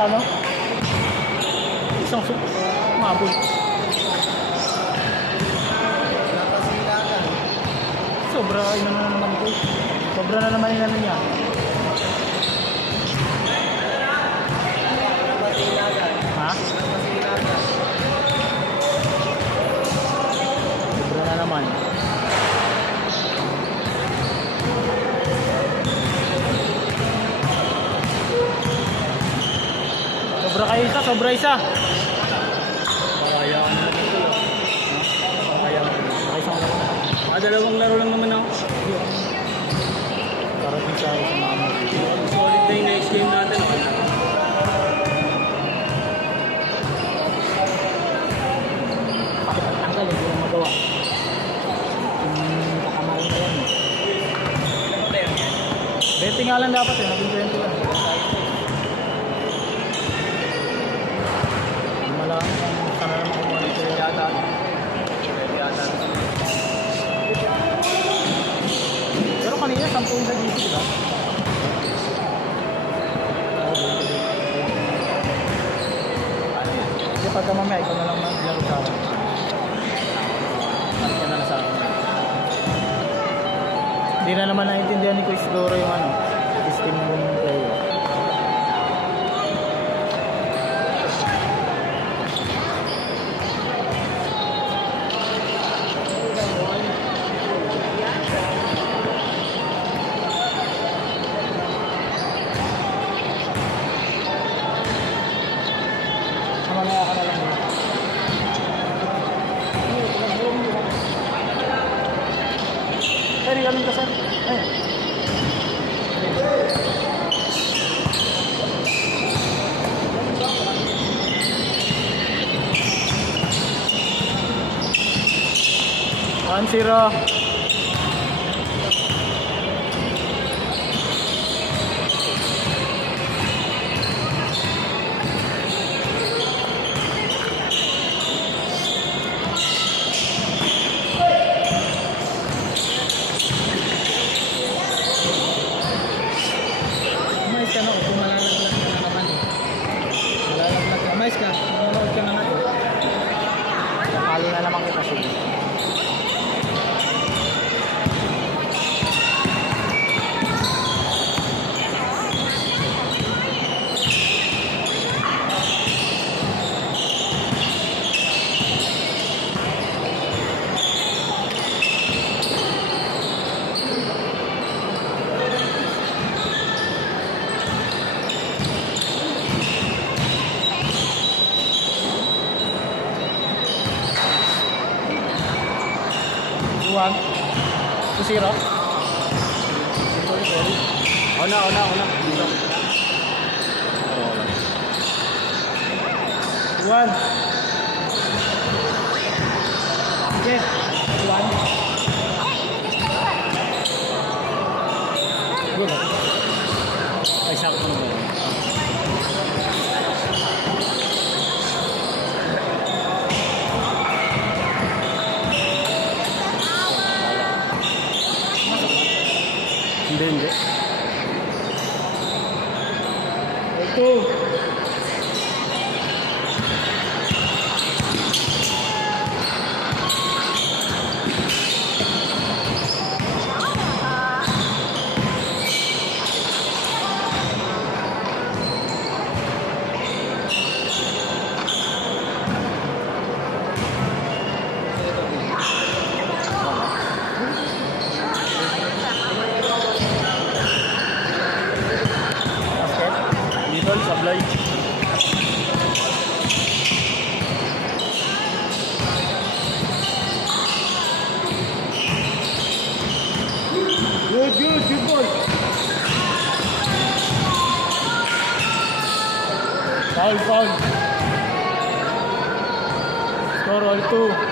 sa ano? Isang mabul. Sobra ina na naman ito. Sobra na naman ina niya. Ha? Sobra na naman. Sobra kayo isa, sobra isa. Kaya ka na dito. Kaya, isang laro. Dalawang laro lang naman ako. Parating sa mama. Solid na yung next game natin. Bakit ang tanggal, hindi mo magawa. Kakamarin na yan. 20 nga lang dapat eh, naging 20 lang. Hindi malang kung sana naman kumuha nito yata. Pero kanina, 10 sa GC, diba? Kasi pagka mamaya, ikaw na lang maglaro sa akin. Balik ka na sa akin. Hindi na naman naintindihan ni Chris siguro yung ano, system ng player. Mamaya ka na lang yun. Sari kami ka sir. Ay. One zero. Mais ka no, kung malalaglag ka na naman eh. Malalaglag ka. Mais ka, manonood ka na natin. Nakali na naman kita sige. One, 2-0. Una. One. Okay. One. Good. Ay, sakto na ba? Hindi. Ito. Dito, sablay. Good boy. Foul. Score all 2.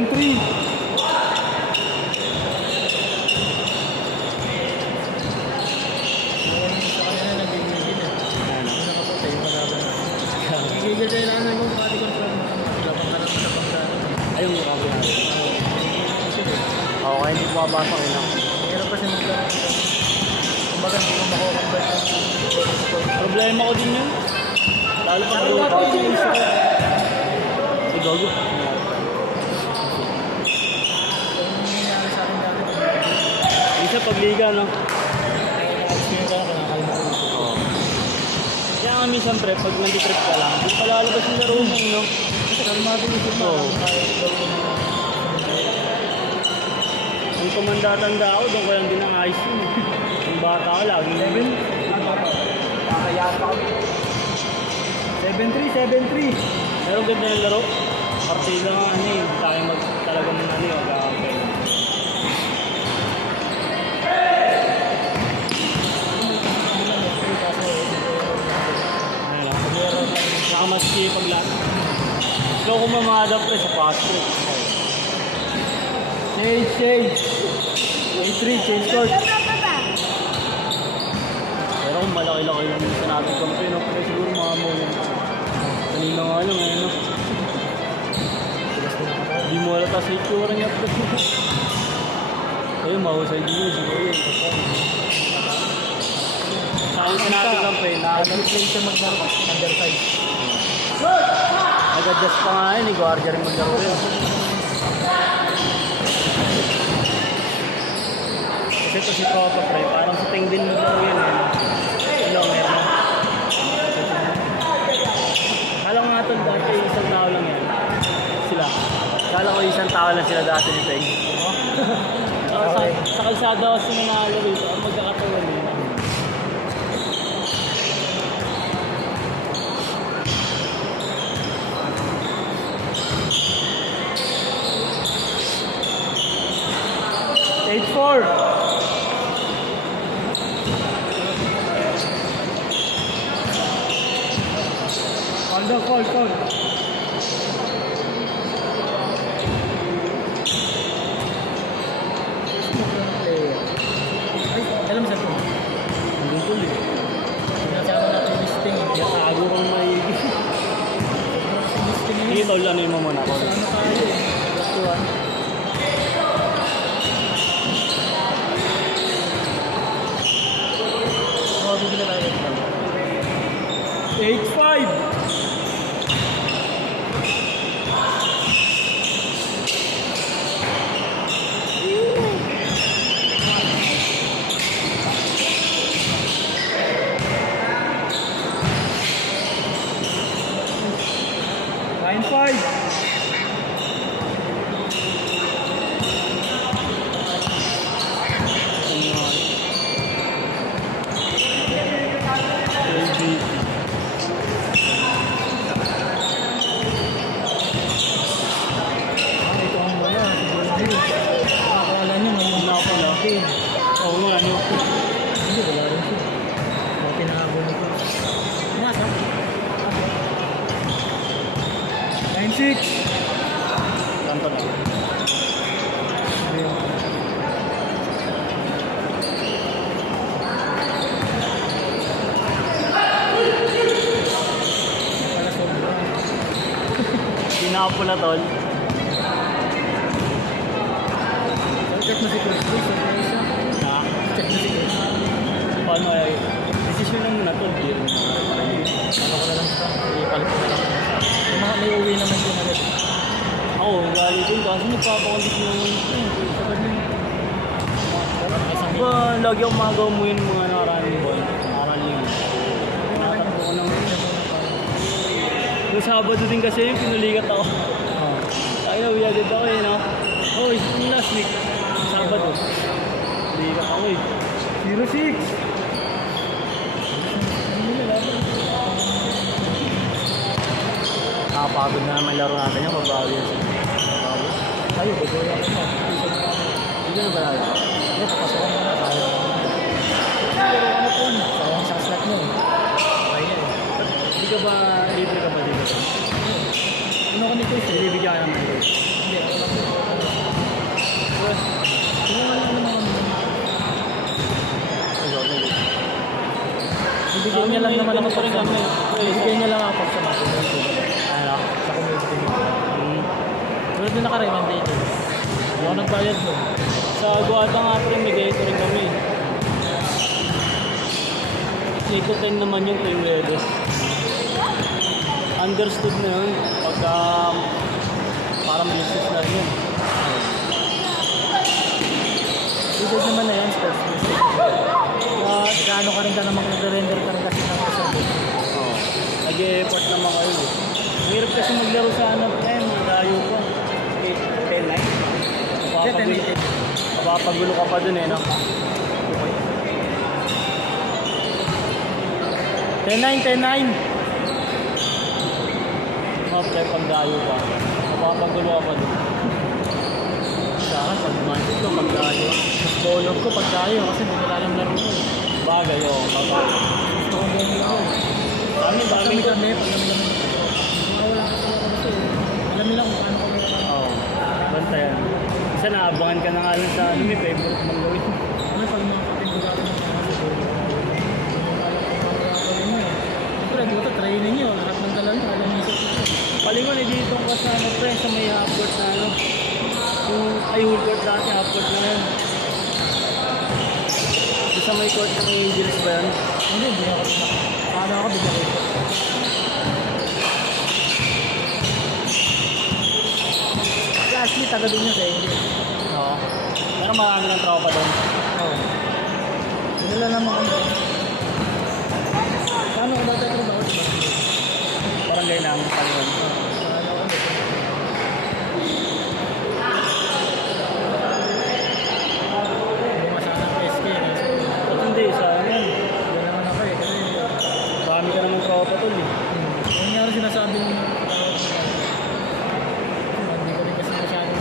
7-3. Sa kanila nagigigil eh. Ano? Ano ka po tayo malaban. Nagigigil tayo na ano yung body control mo. Labang ka lang sa pagdaan. Ayun yung copy natin. Kasi eh. Oo, kaya hindi bumabasa ko lang. Mahirap kasi magkaroon ito. Kumbaga hindi ko makukonvert ang Problema ko din yun. Lalo pa Sabi nga po yung isa ko. Si Gogo. Kung nangyayari sa akin dati, Isa pagliga, no? naka-experience ako, nakakalimutan ko. Oo. Kaya nga minsan pre, pag nag-trip ka lang, di pa lalabas yung laro mo, no? Kasi kalmado yung isip mo. Oo. Kaya gawin mo. Ang tumanda-tanda ako, doon ko lang din ang ayos yun. Yung bata ko, lagi 7? Kakayaan pa kami. 7-3, 7-3. Pero ganda yung laro. Partida nga ano eh, tayo talagang ano yung mag-aapel. Ano lang, nakamaski pag lahat. So kung mamada pre sa passport. Change. 8-3, change court. Pero kung malaki-laki lang yung natin kampi, no? Pero siguro mga mo yun. Kanina nga lang, eh, no? Di mo alata sa itsura niya. Ayun, mahusay din yun, siguro yun. Sa akin natin kampi, Nag-play siya maglaro. Undersize. nag-adjust pa nga yun, eh. Guardia rin maglaro yun. Kasi ito si Proto, pre. Parang sa ting din maglaro yun, eh. Ano, meron. Kala nga ito dati, isang tao lang yan. Sila. Kala ko isang tao lang sila dati ni Teng. Sa kalsada kasi nanalo rito, ang magkakatawan yun. Eight, 4. Call. Ay, alam mo sa ito. Hindi ko eh. Sinasama natin yung listing. Tago kang maigi. Listing yun. Sige, tol, ano yung mamuna ko? Ano tayo eh. Tuwan. Bibili tayo ito. 8-5! Nine, 5. Ito ang wala. Akala niya may Ako na. game. Oo nga, ano? Hindi, wala rin siya. Mga tinahabol nito. Masa? 9-6. Kanto na. Ayun. Wala sobra. Sinapo na, tol. Check mo si Chris. Surprise siya. Na? Check mo si Chris. Paano ay? Decision lang muna, tol. Di rin. Ano ko na lang siya. Ipalit ko na lang. Yung mga may uwi naman din agad. Ako, galing din. Kasi nagpapakondit mo naman ito. Sabi niya. Isang Ba, lagi akong magaw mo yun mga nakaraan boy. Nakaraan yun. Natakbo ko naman. Yung Sabado din kasi yung pinulikat ako. Oh. Tayo na, agad ako eh, no? Oh, yung last week. Sabado. Pinulikat ako eh. 0-6. Nakapagod na naman laro natin yung mabawi yun. Tayo, gagawin ako na. Hindi ka na ba natin? Hindi, papasukan mo na. Tayo. Ano po yun? Sayang sa slot mo. Okay yan. Hindi ka ba, libre ka ba dito? Ano ko ni Chris? Bibigyan ka naman dito. Hindi, ako lang. Bibigyan niya lang naman ako pa rin kami. Bibigyan niya lang ako sa mga community. Ano? Sa community. Hmm. Tulad din nakareman dito. Hindi ako nagbayad mo. Sa Guata nga pa rin, may ganito rin kami. 8 to 10 naman yung tuwing Wedes. Understood na yun. Pagka parang business na rin yun. Dito naman na yan, sports music. Nagkaano ka rin ka naman nag-render ka rin kasi ng service. Oo. Nag-e-effort naman kayo. Ang hirap kasi maglaro sa ano pa eh, mga dayo pa. 10-9. Mapapagulo ka pa dun eh, no? 10-9. Mga pre, pag dayo pa. Mapapagulo ka pa dun. Sa akin, pag magic ko, pag dayo. Mas dolog ko pag dayo kasi hindi nila alam laro ko. Bagay, oo. Gusto kong game ko. Dami, Pag dami ko. kami, wala kasi ako kasi. Alam nila kung paano kami. Oo. Bantayan. Isa naabangan ka na nga lang sa ano, may favorite mong gawin. Ano pag mga kapatid ko gagawin ng mga siguro. Siyempre, dito training nyo. Lahat ng dala nyo, alam nyo sa dito. Palingon eh dito ka sa ano pre, sa may half-court na ano. Yung ay whole-court dati, half-court na yan. Yung sa may court ng Angels ba yan? Hindi ako. Paano ako bigla ko. Lastly, taga din yun sa Angel. Oo. Pero marami ng tropa doon. Oo. Dinala naman kami. Paano ko ba tayo trabaho? Parang gaya namin sa palingon. Paano kami? Bumasana ng SK. At hindi, sa ano yan. Hindi naman ako eh. Kasi Marami ka naman tropa doon eh. yung nga rin sinasabi ng hindi ko rin kasi masyadong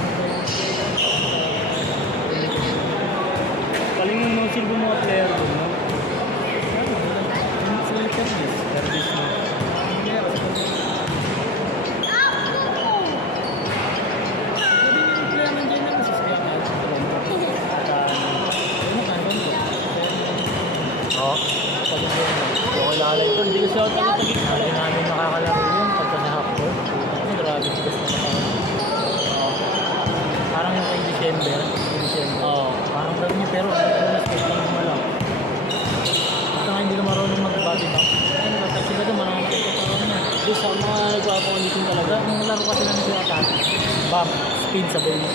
Palingon mo silbo mga player doon, no? service na. Hindi ako sa sabi niyo yung player nandiyan na kasi kaya nga. Ano ka doon ko? Oo. Oo, lalay ko. Hindi kasi ako taga-tagig Hindi pala. namin makakalaro yun pagka sa half-court. Grabe tigas na matawa. Parang yung kay December. Oo. Parang gawin niyo pero alas ko lang gumalang. Basta nga hindi ka marunong mag-body back. Ano ba? Kasi ba ito marunong magpaparoon niya. Doon sa mga nagpapakondition talaga. Nung laro kasi namin sila attack. Bam! Speed sabay mo.